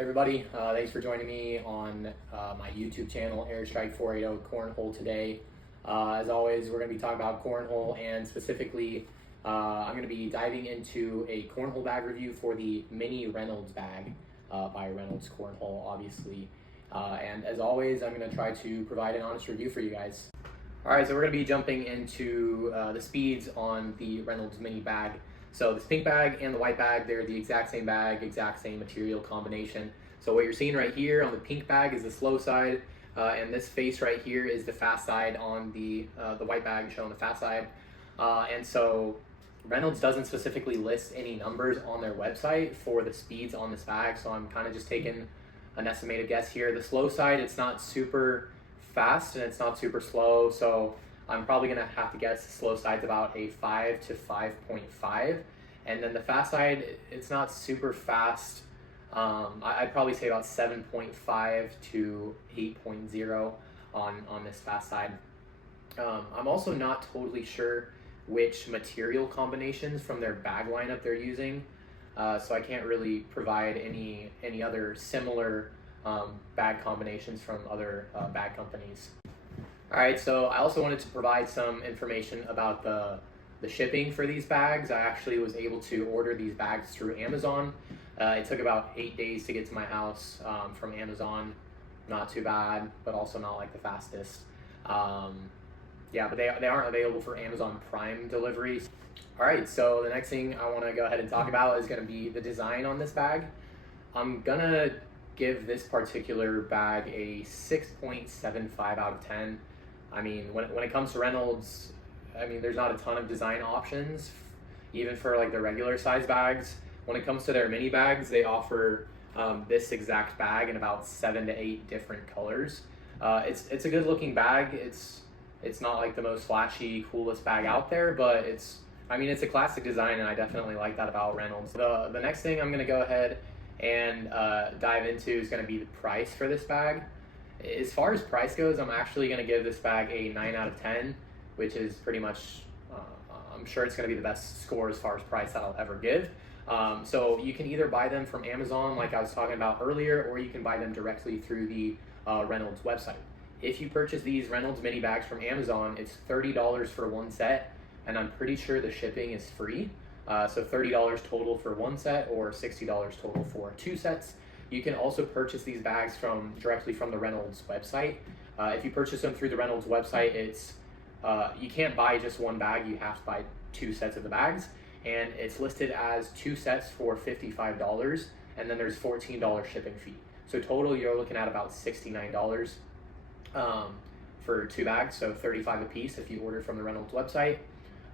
Hey everybody, thanks for joining me on my YouTube channel, Airstrike 480 Cornhole today. As always, we're going to be talking about cornhole, and specifically, I'm going to be diving into a cornhole bag review for the mini Reynolds bag by Reynolds Cornhole, obviously. And as always, I'm going to try to provide an honest review for you guys. Alright, so we're going to be jumping into the speeds on the Reynolds mini bag. So this pink bag and the white bag, they're the exact same bag, exact same material combination. So what you're seeing right here on the pink bag is the slow side, and this face right here is the fast side on the white bag, showing the fast side. And so Reynolds doesn't specifically list any numbers on their website for the speeds on this bag, so I'm kind of just taking an estimated guess here. The slow side, it's not super fast and it's not super slow, so I'm probably gonna have to guess the slow side's about a 5 to 5.5, and then the fast side, it's not super fast. I'd probably say about 7.5 to 8.0 on this fast side. I'm also not totally sure which material combinations from their bag lineup they're using, so I can't really provide any other similar bag combinations from other bag companies. Alright, so I also wanted to provide some information about the shipping for these bags. I actually was able to order these bags through Amazon. It took about 8 days to get to my house from Amazon. Not too bad, but also not like the fastest. Yeah, but they aren't available for Amazon Prime deliveries. Alright, so the next thing I want to go ahead and talk about is going to be the design on this bag. I'm going to give this particular bag a 6.75 out of 10. I mean, when it comes to Reynolds, I mean, there's not a ton of design options, even for like the regular size bags. When it comes to their mini bags, they offer this exact bag in about 7 to 8 different colors. It's a good looking bag. It's not like the most flashy, coolest bag out there, but it's a classic design, and I definitely like that about Reynolds. The next thing I'm gonna go ahead and dive into is gonna be the price for this bag. As far as price goes, I'm actually going to give this bag a 9 out of 10, which is pretty much, I'm sure it's going to be the best score as far as price that I'll ever give. So you can either buy them from Amazon, like I was talking about earlier, or you can buy them directly through the Reynolds website. If you purchase these Reynolds mini bags from Amazon, it's $30 for one set, and I'm pretty sure the shipping is free. So $30 total for one set, or $60 total for 2 sets. You can also purchase these bags directly from the Reynolds website. If you purchase them through the Reynolds website, you can't buy just one bag, you have to buy 2 sets of the bags, and it's listed as 2 sets for $55, and then there's $14 shipping fee. So total, you're looking at about $69 for 2 bags, so $35 a piece if you order from the Reynolds website.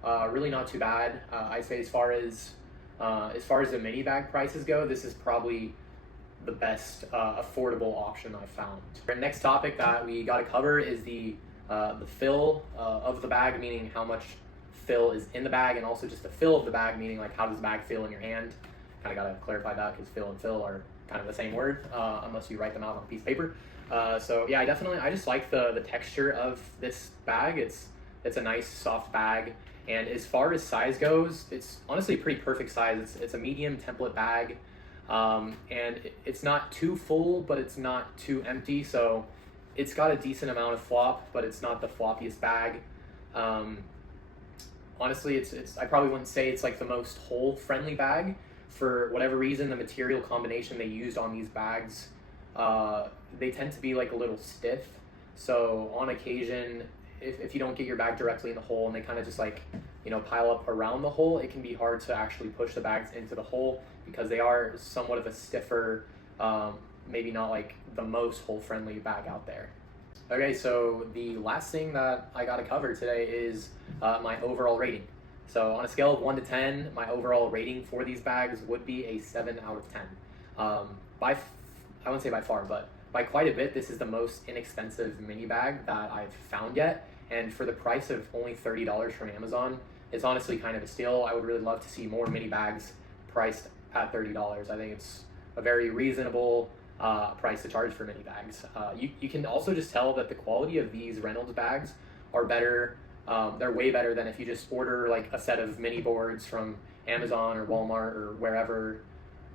Really not too bad. I'd say as far as the mini bag prices go, this is probably the best affordable option I've found. Our next topic that we got to cover is the fill of the bag, meaning how much fill is in the bag, and also just the fill of the bag, meaning like how does the bag feel in your hand. Kind of got to clarify that, because fill and fill are kind of the same word, unless you write them out on a piece of paper. So yeah, I just like the texture of this bag. It's a nice soft bag, and as far as size goes, it's honestly a pretty perfect size. It's a medium template bag. And it's not too full, but it's not too empty, so it's got a decent amount of flop, but it's not the floppiest bag. Honestly, I probably wouldn't say it's like the most hole friendly bag. For whatever reason, the material combination they used on these bags, they tend to be like a little stiff, so on occasion, if you don't get your bag directly in the hole and they kind of just like, pile up around the hole, it can be hard to actually push the bags into the hole, because they are somewhat of a stiffer, maybe not like the most hole friendly bag out there. Okay, so the last thing that I got to cover today is my overall rating. So on a scale of 1 to 10, my overall rating for these bags would be a 7 out of 10. I wouldn't say by far, but by quite a bit, this is the most inexpensive mini bag that I've found yet. And for the price of only $30 from Amazon, it's honestly kind of a steal. I would really love to see more mini bags priced at $30. I think it's a very reasonable price to charge for mini bags. You can also just tell that the quality of these Reynolds bags are better. They're way better than if you just order like a set of mini boards from Amazon or Walmart or wherever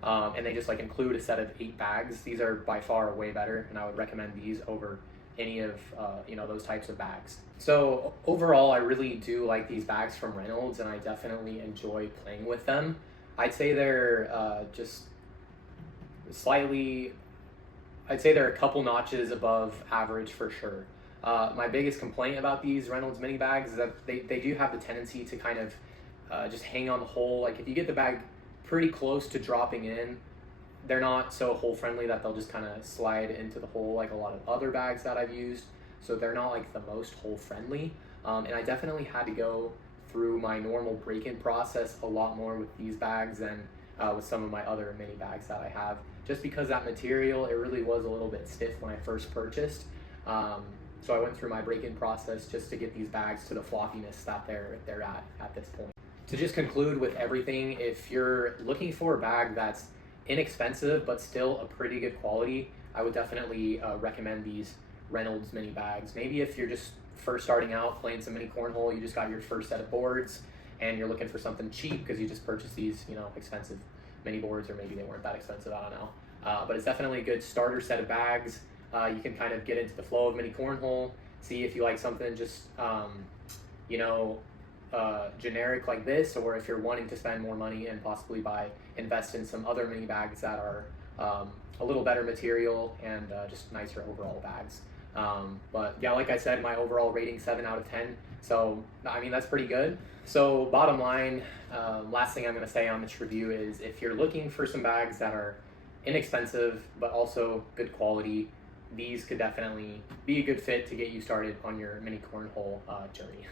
and they just like include a set of 8 bags. These are by far way better, and I would recommend these over any of those types of bags. So overall, I really do like these bags from Reynolds, and I definitely enjoy playing with them. I'd say they're just slightly, I'd say they're a couple notches above average for sure. My biggest complaint about these Reynolds mini bags is that they do have the tendency to kind of just hang on the hole. Like if you get the bag pretty close to dropping in, they're not so hole friendly that they'll just kind of slide into the hole like a lot of other bags that I've used. So they're not like the most hole friendly. And I definitely had to go through my normal break-in process a lot more with these bags than with some of my other mini bags that I have, just because that material, it really was a little bit stiff when I first purchased. So I went through my break-in process just to get these bags to the flopiness that they're at this point. To just conclude with everything, if you're looking for a bag that's inexpensive but still a pretty good quality, I would definitely recommend these Reynolds mini bags. Maybe if you're just first starting out playing some mini cornhole, you just got your first set of boards and you're looking for something cheap because you just purchased these expensive mini boards, or maybe they weren't that expensive, I don't know. But it's definitely a good starter set of bags. You can kind of get into the flow of mini cornhole, see if you like something just generic like this, or if you're wanting to spend more money and possibly invest in some other mini bags that are a little better material and just nicer overall bags. But yeah, like I said, my overall rating 7 out of 10. So I mean, that's pretty good. So bottom line, last thing I'm going to say on this review is, if you're looking for some bags that are inexpensive but also good quality, these could definitely be a good fit to get you started on your mini cornhole journey.